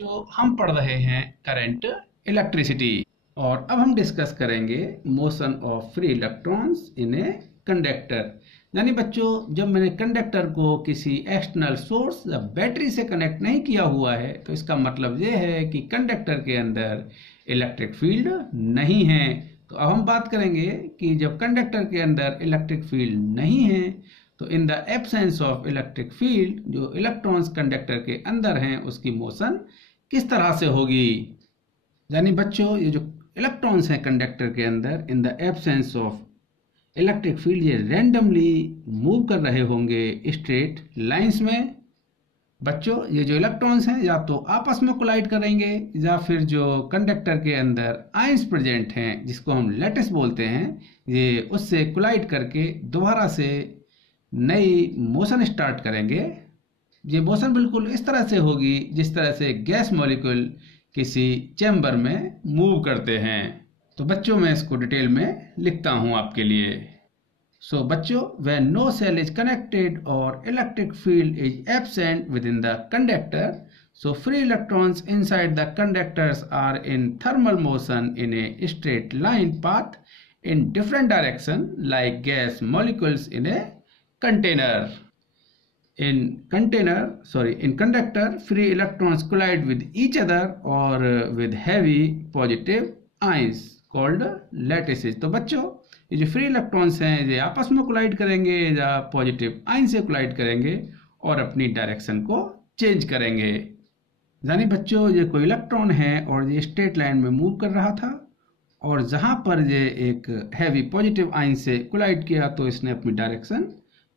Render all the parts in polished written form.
जो हम पढ़ रहे हैं करंट इलेक्ट्रिसिटी। और अब हम डिस्कस करेंगे motion of free electrons in a conductor. यानी बच्चों, जब मैंने कंडक्टर को किसी एक्सटर्नल सोर्स या बैटरी से कनेक्ट नहीं किया हुआ है तो इसका मतलब ये है कि कंडक्टर के अंदर इलेक्ट्रिक फील्ड नहीं है। तो अब हम बात करेंगे कि जब कंडक्टर के अंदर इलेक्ट्रिक फील्ड नहीं है तो in the absence of electric field जो इलेक्ट्रॉन्स कंडक्टर के अंदर हैं उसकी मोशन किस तरह से होगी। यानी बच्चों, ये जो इलेक्ट्रॉन्स हैं कंडक्टर के अंदर in the absence of electric field ये रैंडमली मूव कर रहे होंगे स्ट्रेट लाइंस में। बच्चों, ये जो इलेक्ट्रॉन्स हैं या तो आपस में कोलाइड करेंगे या फिर जो कंडक्टर के अंदर आयंस प्रेजेंट हैं जिसको हम लैटिस बोलते हैं, ये उससे कोलाइड करके दोबारा से नई मोशन स्टार्ट करेंगे। ये मोशन बिल्कुल इस तरह से होगी जिस तरह से गैस मॉलिक्यूल किसी चैम्बर में मूव करते हैं। तो बच्चों, मैं इसको डिटेल में लिखता हूं आपके लिए। सो बच्चों, when no cell is connected or electric field is absent within the conductor, so free electrons inside the conductors are in thermal motion in a straight line path in different direction like gas molecules in a container. In conductor, free electrons collide with each other or with heavy positive ions called lattices. तो बच्चों, ये जो free electrons हैं ये आपस में collide करेंगे या पॉजिटिव आयन से कोलाइड करेंगे और अपनी डायरेक्शन को चेंज करेंगे। यानी बच्चों, ये कोई इलेक्ट्रॉन है और ये स्ट्रेट लाइन में मूव कर रहा था और जहां पर ये एक हैवी पॉजिटिव आयन से कोलाइड किया तो इसने अपनी डायरेक्शन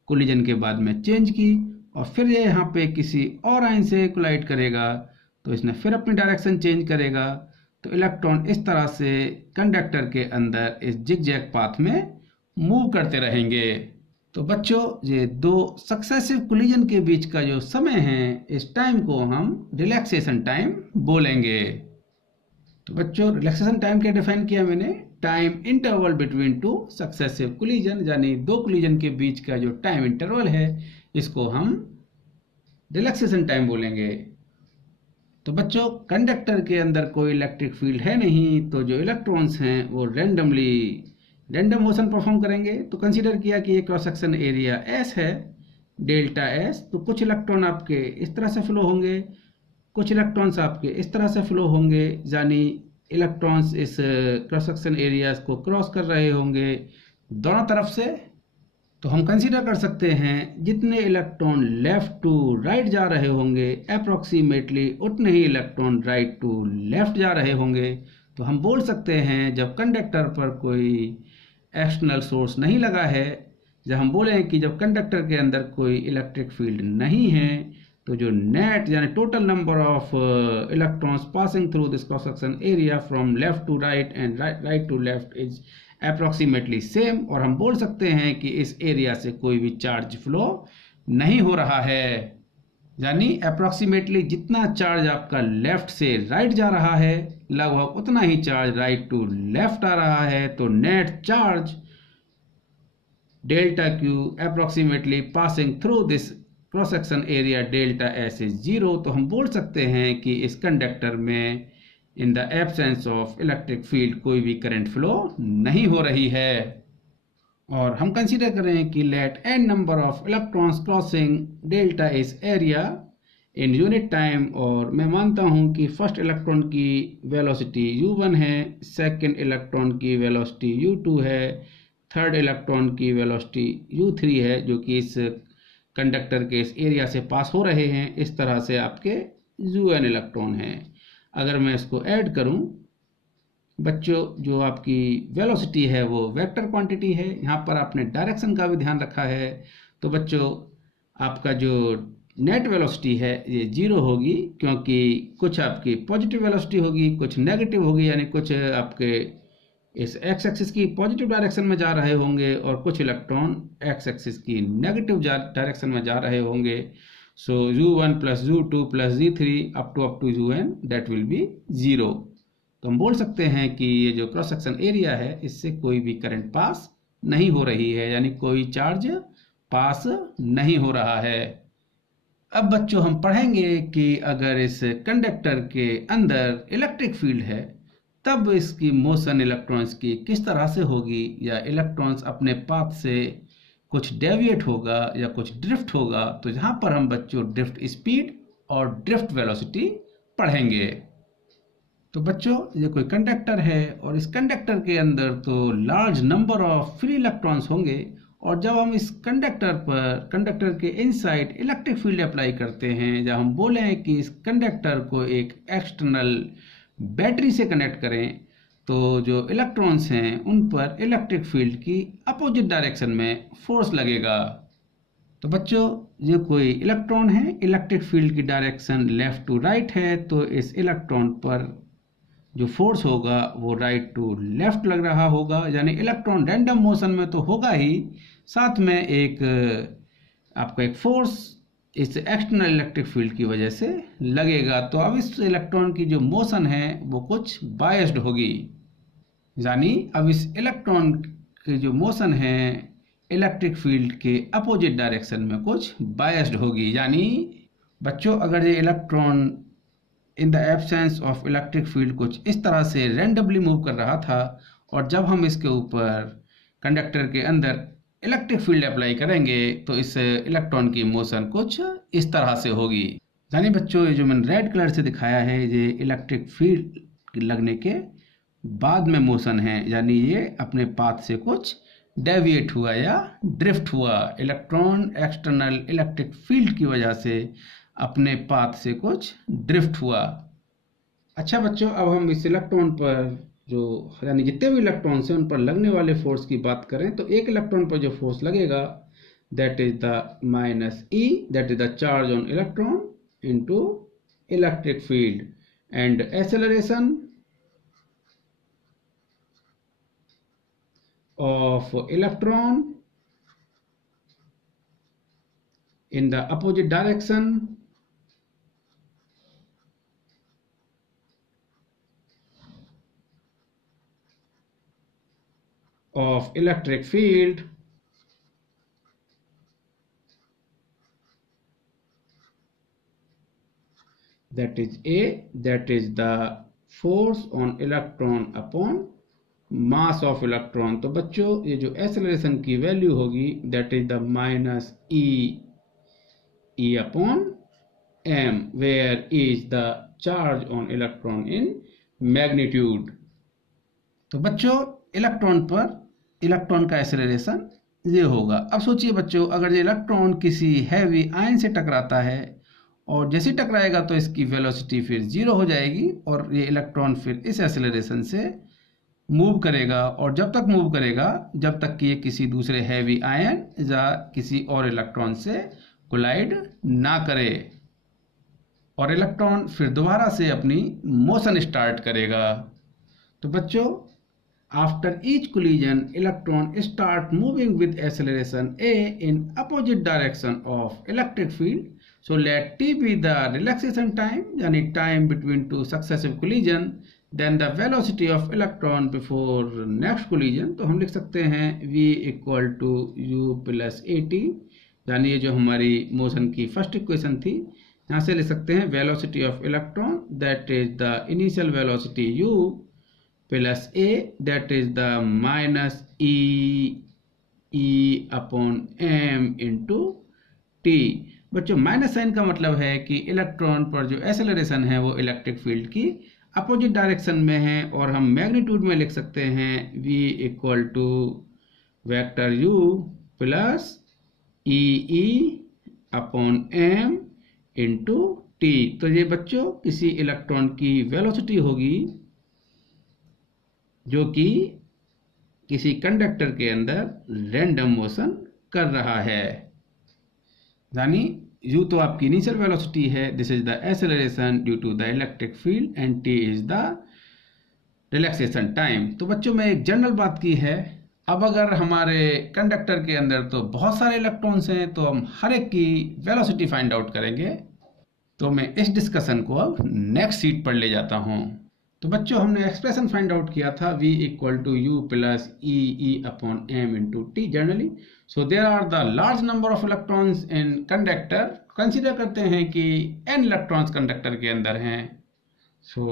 कोलिजन के बाद में चेंज की और फिर ये यहाँ पे किसी और आयन से कोलाइड करेगा तो इसने फिर अपनी डायरेक्शन चेंज करेगा। तो इलेक्ट्रॉन इस तरह से कंडक्टर के अंदर इस जिगजैग पाथ में मूव करते रहेंगे। तो बच्चों, ये दो सक्सेसिव कोलिजन के बीच का जो समय है इस टाइम को हम रिलैक्सेशन टाइम बोलेंगे। तो बच्चों, रिलैक्सेशन टाइम क्या डिफाइन किया मैंने? Time interval between two successive collision, यानी दो कोलिजन के बीच का जो टाइम इंटरवल है इसको हम रिलैक्सेशन टाइम बोलेंगे। तो बच्चों, कंडक्टर के अंदर कोई इलेक्ट्रिक फील्ड है नहीं तो जो इलेक्ट्रॉन्स हैं वो रैंडम मोशन परफॉर्म करेंगे। तो कंसीडर किया कि ये क्रॉस सेक्शन एरिया एस है, डेल्टा एस। तो कुछ इलेक्ट्रॉन आपके इस तरह से फ्लो होंगे, कुछ इलेक्ट्रॉन्स आपके इस तरह से फ्लो होंगे, यानी इलेक्ट्रॉन्स इस क्रॉस सेक्शन एरिया को क्रॉस कर रहे होंगे दोनों तरफ से। तो हम कंसीडर कर सकते हैं जितने इलेक्ट्रॉन लेफ्ट टू राइट जा रहे होंगे अप्रोक्सीमेटली उतने ही इलेक्ट्रॉन राइट टू लेफ्ट जा रहे होंगे। तो हम बोल सकते हैं जब कंडक्टर पर कोई एक्सटर्नल सोर्स नहीं लगा है, जब हम बोलें कि जब कंडक्टर के अंदर कोई इलेक्ट्रिक फील्ड नहीं है तो जो नेट यानी total number of electrons passing through this cross section area from left to right and right to left is approximately same. और हम बोल सकते हैं कि इस एरिया से कोई भी चार्ज फ्लो नहीं हो रहा है, यानी अप्रोक्सीमेटली जितना चार्ज आपका लेफ्ट से राइट जा रहा है लगभग उतना ही चार्ज राइट टू लेफ्ट आ रहा है। तो net charge delta Q approximately passing through this cross section area delta S is 0। तो हम बोल सकते हैं कि इस कंडक्टर में in the absence of electric field कोई भी करंट फ्लो नहीं हो रही है। और हम कंसीडर करें कि let n number of electrons crossing delta इस एरिया इन यूनिट टाइम। और मैं मानता हूं कि फर्स्ट इलेक्ट्रॉन की वेलोसिटी u1 है, सेकंड इलेक्ट्रॉन की वेलोसिटी u2 है, थर्ड इलेक्ट्रॉन की वेलोसिटी u3 है, जो कि इस कंडक्टर के इस एरिया से पास हो रहे हैं। इस तरह से आपके un इलेक्ट्रॉन हैं। अगर मैं इसको ऐड करूं बच्चों, जो आपकी वेलोसिटी है वो वेक्टर क्वांटिटी है, यहाँ पर आपने डायरेक्शन का भी ध्यान रखा है। तो बच्चों, आपका जो नेट वेलोसिटी है ये 0 होगी क्योंकि कुछ आपकी पॉजिटिव वेलोसिटी होगी, कुछ नेगेटिव होगी, यानी कुछ आपके इस एक्स एक्सिस की पॉजिटिव डायरेक्शन में जा रहे होंगे और कुछ इलेक्ट्रॉन एक्स एक्सिस की नेगेटिव डायरेक्शन में जा रहे होंगे। So u1 plus u2 plus z3 up to un that will be 0। तो हम बोल सकते हैं कि ये जो क्रॉस सेक्शन एरिया है इससे कोई भी करंट पास नहीं हो रही है, यानी कोई चार्ज पास नहीं हो रहा है। अब बच्चों हम पढ़ेंगे कि अगर इस कंडक्टर के अंदर इलेक्ट्रिक फील्ड है तब इसकी मोशन इलेक्ट्रॉन्स की किस तरह से होगी, या इलेक्ट्रॉन्स अपने पाथ से कुछ डेविएट होगा या कुछ ड्रिफ्ट होगा। तो यहाँ पर हम बच्चों ड्रिफ्ट स्पीड और ड्रिफ्ट वेलोसिटी पढ़ेंगे। तो बच्चों ये कोई कंडक्टर है और इस कंडक्टर के अंदर तो large number of free electrons होंगे, और जब हम इस कंडक्टर के इनसाइड इलेक्ट्रिक फील्ड अप्लाई करते हैं, जब हम बोले हैं कि इस कंडक्टर को एक एक्सटर्नल बैटरी से कनेक्ट करें, तो जो इलेक्ट्रॉन्स हैं उन पर इलेक्ट्रिक फील्ड की अपोजिट डायरेक्शन में फोर्स लगेगा। तो बच्चों ये कोई इलेक्ट्रॉन है, इलेक्ट्रिक फील्ड की डायरेक्शन लेफ्ट टू राइट है, तो इस इलेक्ट्रॉन पर जो फोर्स होगा वो राइट टू लेफ्ट लग रहा होगा, यानी इलेक्ट्रॉन रैंडम मोशन में तो होगा ही, साथ में एक आपका एक फोर्स इस एक्सटर्नल इलेक्ट्रिक फील्ड की वजह से लगेगा। तो अब इस इलेक्ट्रॉन की जो मोशन है वो कुछ बायस्ड होगी, यानी अब इस इलेक्ट्रॉन की जो मोशन है इलेक्ट्रिक फील्ड के अपोजिट डायरेक्शन में कुछ बायस्ड होगी। यानी बच्चों अगर ये electron in the absence of electric field कुछ इस तरह से रैंडमली मूव कर रहा था, और जब हम इसके ऊपर कंडक्टर के अंदर इलेक्ट्रिक फील्ड अप्लाई करेंगे तो इस इलेक्ट्रॉन की मोशन कुछ इस तरह से होगी। यानी बच्चों ये जो मैंने रेड कलर से दिखाया है ये इलेक्ट्रिक फील्ड लगने के बाद में मोशन है, यानी ये अपने पाथ से कुछ डेविएट हुआ या ड्रिफ्ट हुआ। इलेक्ट्रॉन एक्सटर्नल इलेक्ट्रिक फील्ड की वजह से अपने पाथ से कुछ ड्रिफ्ट हुआ। अच्छा बच्चों अब हम इस इलेक्ट्रॉन पर जो यानी जितने भी इलेक्ट्रॉन्स हैं उन पर लगने वाले फोर्स की बात करें तो एक इलेक्ट्रॉन पर जो फोर्स लगेगा that is the minus E, that is the charge on electron into electric field, and acceleration of electron in the opposite direction of electric field that is A, that is the force on electron upon mass of electron. तो बच्चों ये जो acceleration की value होगी that is the minus e upon m, where is the charge on electron in magnitude. तो बच्चों electron पर electron का एक्सेलरेशन ये होगा। अब सोचिए बच्चों अगर ये इलेक्ट्रॉन किसी हैवी आयन से टकराता है और जैसे टकराएगा तो इसकी वेलोसिटी फिर जीरो हो जाएगी और ये इलेक्ट्रॉन फिर इस एक्सेलरेशन से मूव करेगा, और जब तक मूव करेगा जब तक कि ये किसी दूसरे हैवी आयन या किसी और इलेक्ट्रॉन से कोलाइड ना करे, और इलेक्ट्रॉन फिर दोबारा से अपनी मोशन स्टार्ट करेगा। तो बच्चों after each collision electron start moving with acceleration a in opposite direction of electric field. So let t be the relaxation time, यानी time between two successive collision. Then the velocity of electron before next collision, तो हम लिख सकते हैं v equal to u plus at, यानी ये जो हमारी मोशन की फर्स्ट इक्वेशन थी यहाँ से लिख सकते हैं velocity of electron that is the initial velocity u plus a that is the minus e upon m into t। बच्चों माइनस साइन का मतलब है कि इलेक्ट्रॉन पर जो एक्सेलरेशन है वो इलेक्ट्रिक फील्ड की अपोजिट डायरेक्शन में है, और हम मैग्नीट्यूड में लिख सकते हैं v equal to vector u plus e upon m into t। तो ये बच्चों किसी इलेक्ट्रॉन की वेलोसिटी होगी जो कि किसी कंडक्टर के अंदर रैंडम मोशन कर रहा है, यानी u तो आपकी इनिशियल वेलोसिटी है, this is the acceleration due to the electric field, and t is the relaxation time. तो बच्चों में एक जनरल बात की है, अब अगर हमारे कंडक्टर के अंदर तो बहुत सारे इलेक्ट्रॉन्स हैं तो हम हर एक की वेलोसिटी फाइंड आउट करेंगे। तो मैं इस डिस्कशन को अब नेक्स्ट शीट पर ले जाता हूँ। तो बच्चों हमने एक्सप्रेशन फाइंड आउट किया था v equal to u plus e upon m into t generally. So there are the large number of electrons in conductor consider करते हैं कि n इलेक्ट्रॉन्स कंडक्टर के अंदर हैं. So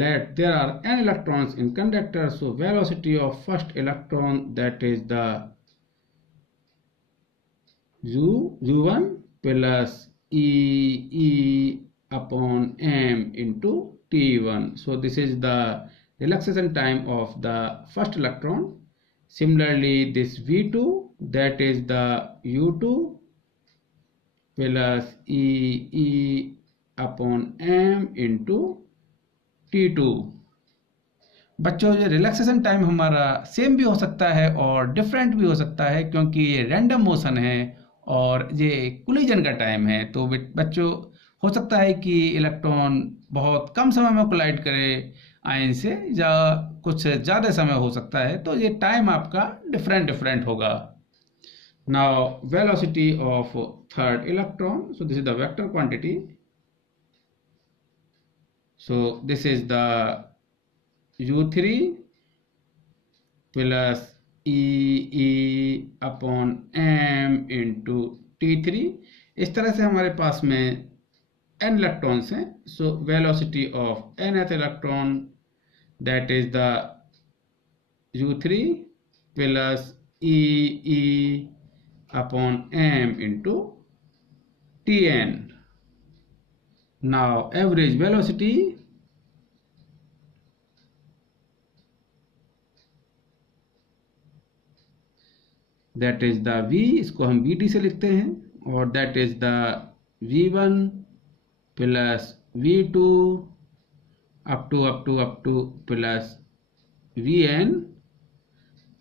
let there are n electrons in conductor. So velocity of first electron, that is the u1 plus e upon m into t1. So this is the relaxation time of the first electron. Similarly, this v2, that is the u2 plus e upon m into T2. बच्चों ये relaxation time हमारा same भी हो सकता है और different भी हो सकता है, क्योंकि ये रैंडम मोशन है और ये कोलिजन का टाइम है. तो बच्चों हो सकता है कि इलेक्ट्रॉन बहुत कम समय में कोलाइड करे आयन से, या कुछ ज़्यादा समय हो सकता है. तो ये टाइम आपका डिफरेंट होगा. Now velocity of third electron. So this is the vector quantity. So this is the u3 plus e upon m into t3. इस तरह से हमारे पास में n इलेक्ट्रॉन्स हैं. So velocity of nth electron, that is the u3 plus e upon m into tn. Now average velocity, that is the v, इसको हम vd से लिखते हैं, और that is the v1 plus v2 up to plus vn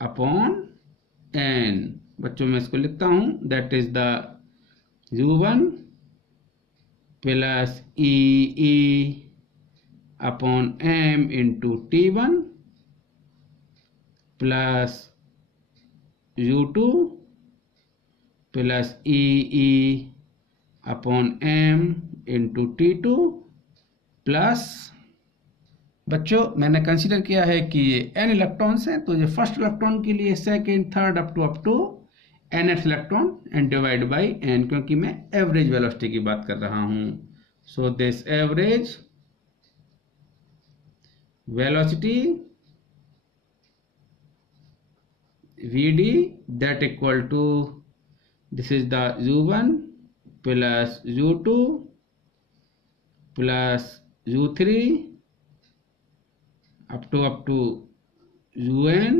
upon n. बच्चों मैं इसको लिखता हूँ, that is the u1 plus e upon m into t1 plus u2 plus e upon m into t2 plus. बच्चों मैंने consider किया है कि ये n इलेक्ट्रॉन्स हैं, तो ये फर्स्ट इलेक्ट्रॉन के लिए second third up to nth electron and divide by n, क्योंकि मैं एवरेज वेलोसिटी की बात कर रहा हूं. So this average velocity vd, that equal to, this is the u1 plus u2 plus u3 up to un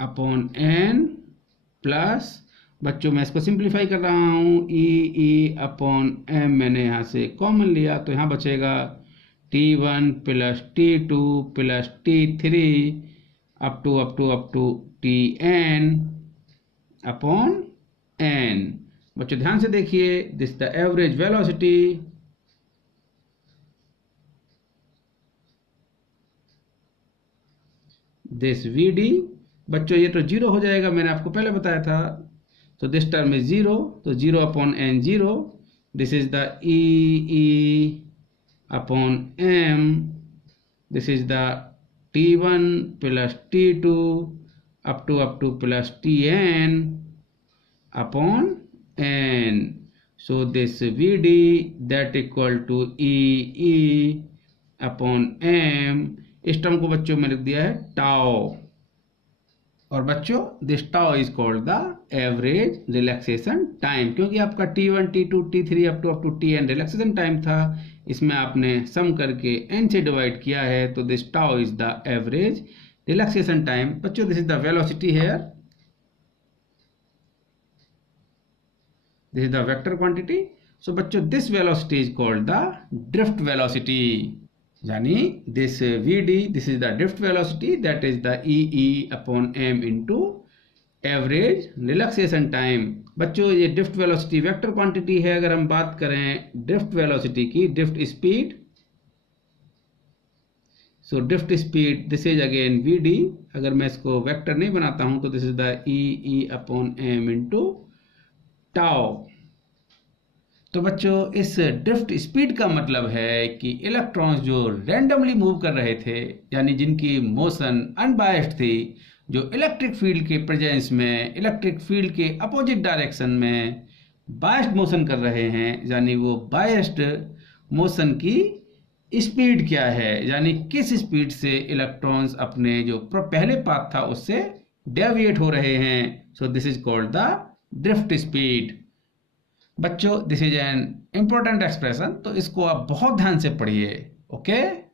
upon n plus. बच्चों मैं इसको सिंप्लीफाई कर रहा हूँ, e अपॉन m मैंने यहाँ से कॉमन लिया, तो यहाँ बचेगा t1 plus t2 plus t3 up to tn upon n. बच्चों ध्यान से देखिए, this the average velocity, this vd. बच्चों ये तो जीरो हो जाएगा, मैंने आपको पहले बताया था. तो दिस टर्म इज जीरो, तो zero upon n zero. This is the e upon m. This is the t1 plus t2 up to plus tn upon n. So this vd, that equal to e upon m. इस term को बच्चों में लिख दिया है tau. और बच्चों this tau is called the average relaxation time, क्योंकि आपका t1 t2 t3 up to tn relaxation time था. इसमें आपने सम करके n से डिवाइड किया है, तो this tau is the average relaxation time. बच्चों this is the velocity here, this is the vector quantity. So बच्चों this velocity is called the drift velocity, यानी this vd, this is the drift velocity, that is the e upon m into average relaxation time. बच्चों ये drift velocity vector quantity है. अगर हम बात करें drift velocity की, drift speed, so drift speed this is again vd. अगर मैं इसको वेक्टर नहीं बनाता हूं, तो this is the e upon m into tau. तो बच्चों इस ड्रिफ्ट स्पीड का मतलब है कि इलेक्ट्रॉन्स जो रैंडमली मूव कर रहे थे, यानी जिनकी मोशन अनबायस्ड थी, जो इलेक्ट्रिक फील्ड के प्रेजेंस में, इलेक्ट्रिक फील्ड के अपोजिट डायरेक्शन में बायस्ड मोशन कर रहे हैं, यानी वो बायस्ड मोशन की स्पीड क्या है, यानी किस स्पीड से इलेक्ट्रॉन्स अपने जो पहले पाथ था उससे डेविएट हो रहे हैं। So this is called the drift speed. बच्चों this is an important expression, तो इसको आप बहुत ध्यान से पढ़िए। ओके।